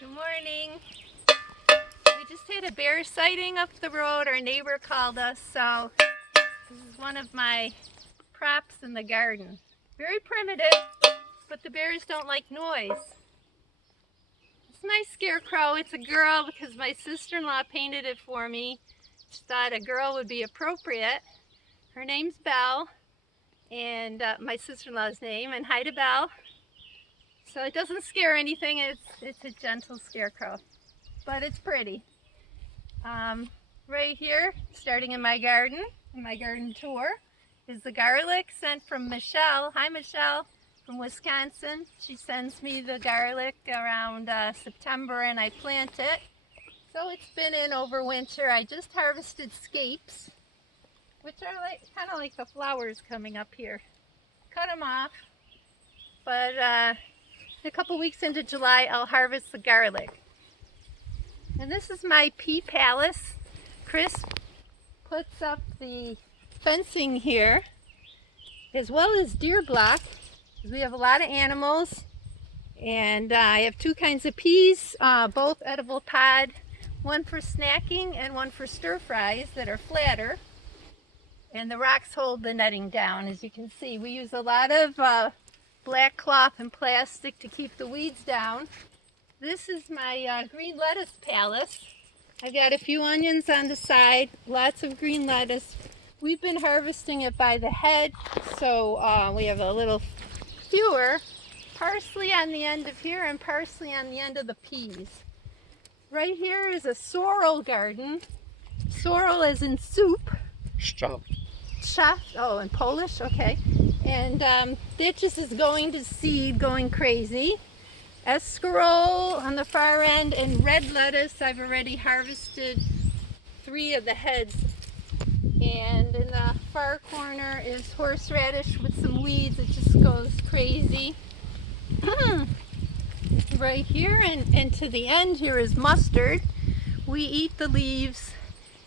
Good morning. We just had a bear sighting up the road. Our neighbor called us, so this is one of my props in the garden. Very primitive, but the bears don't like noise. It's my scarecrow. It's a girl because my sister-in-law painted it for me. She thought a girl would be appropriate. Her name's Belle, and my sister-in-law's name, and hi to Belle. So it doesn't scare anything. It's a gentle scarecrow, but it's pretty. Right here, starting in my garden tour, is the garlic sent from Michelle. Hi, Michelle, from Wisconsin. She sends me the garlic around September, and I plant it. So it's been in over winter. I just harvested scapes, which are kind of like the flowers coming up here. Cut them off, but a couple weeks into July, I'll harvest the garlic. And this is my pea palace. Chris puts up the fencing here, as well as deer block, because we have a lot of animals. And I have two kinds of peas, both edible pod, one for snacking and one for stir fries that are flatter. And the rocks hold the netting down, as you can see. We use a lot of black cloth and plastic to keep the weeds down. This is my green lettuce palace. I've got a few onions on the side, lots of green lettuce. We've been harvesting it by the head, so we have a little fewer. Parsley on the end of here and parsley on the end of the peas. Right here is a sorrel garden. Sorrel as in soup. Stop. Oh, in Polish? Okay. And that just is going to seed, going crazy. Escarole on the far end, and red lettuce. I've already harvested 3 of the heads. And in the far corner is horseradish with some weeds. It just goes crazy. Right here and to the end here is mustard. We eat the leaves,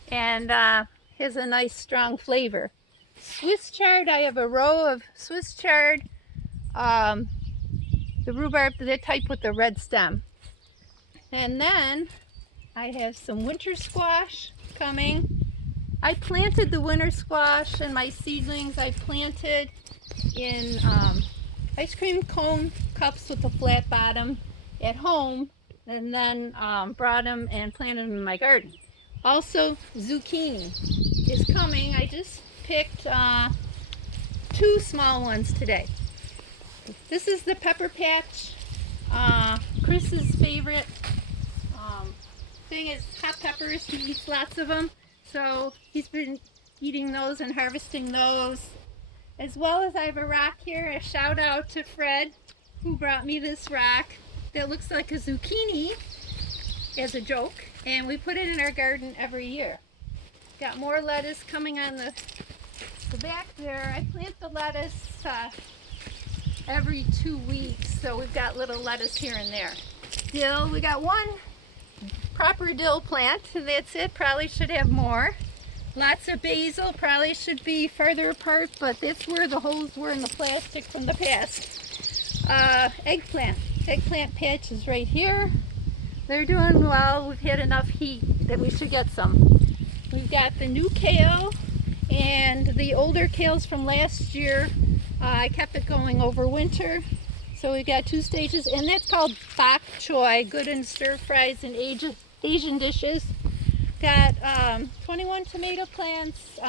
and has a nice strong flavor. Swiss chard, I have a row of Swiss chard, the rhubarb, the type with the red stem. And then I have some winter squash coming. I planted the winter squash and my seedlings I planted in ice cream cone cups with a flat bottom at home, and then brought them and planted them in my garden. Also, zucchini is coming. I just picked 2 small ones today. This is the pepper patch. Chris's favorite thing is hot peppers. He eats lots of them, so he's been eating those and harvesting those. As well as I have a rock here. A shout out to Fred, who brought me this rock that looks like a zucchini as a joke, and we put it in our garden every year. Got more lettuce coming on the back there. I plant the lettuce every 2 weeks, so we've got little lettuce here and there. Dill, we got 1 proper dill plant, and that's it. Probably should have more. Lots of basil, probably should be farther apart, but that's where the holes were in the plastic from the past. Eggplant patch is right here. They're doing well. We've had enough heat that we should get some. We've got the new kale and the older kales from last year. I kept it going over winter. So we've got 2 stages, and that's called bok choy, good in stir fries and Asian dishes. Got 21 tomato plants,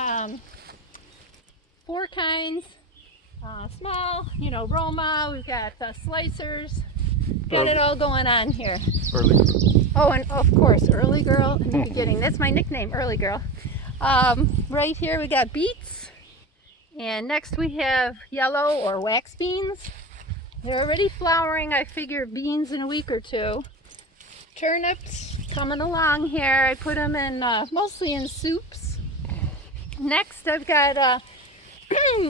4 kinds, small, Roma. We've got slicers. Got it all going on here. Early. Oh, and of course, Early Girl in the beginning. That's my nickname, Early Girl. Right here we got beets. And next we have yellow or wax beans. They're already flowering. I figure beans in a week or 2. Turnips coming along here. I put them in mostly in soups. Next I've got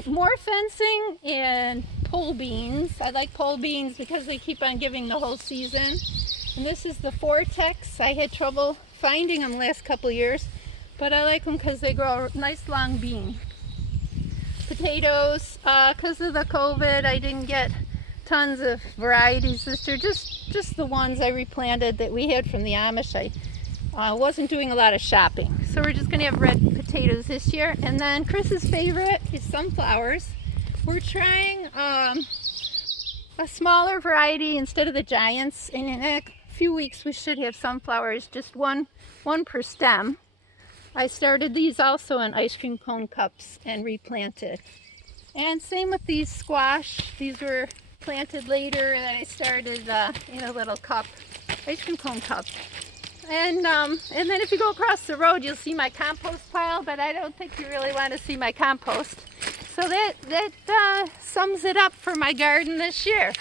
more fencing and pole beans. I like pole beans because they keep on giving the whole season. And this is the Vortex. I had trouble finding them last couple years, but I like them because they grow a nice long bean. Potatoes, because of the COVID, I didn't get tons of varieties this year, just the ones I replanted that we had from the Amish. I wasn't doing a lot of shopping. So we're just gonna have red potatoes this year. And then Chris's favorite is sunflowers. We're trying a smaller variety instead of the giants. And in a few weeks we should have sunflowers, just one per stem. I started these also in ice cream cone cups and replanted. And same with these squash. These were planted later and I started in a little cup, ice cream cone cup. And then if you go across the road, you'll see my compost pile, but I don't think you really want to see my compost. So that sums it up for my garden this year.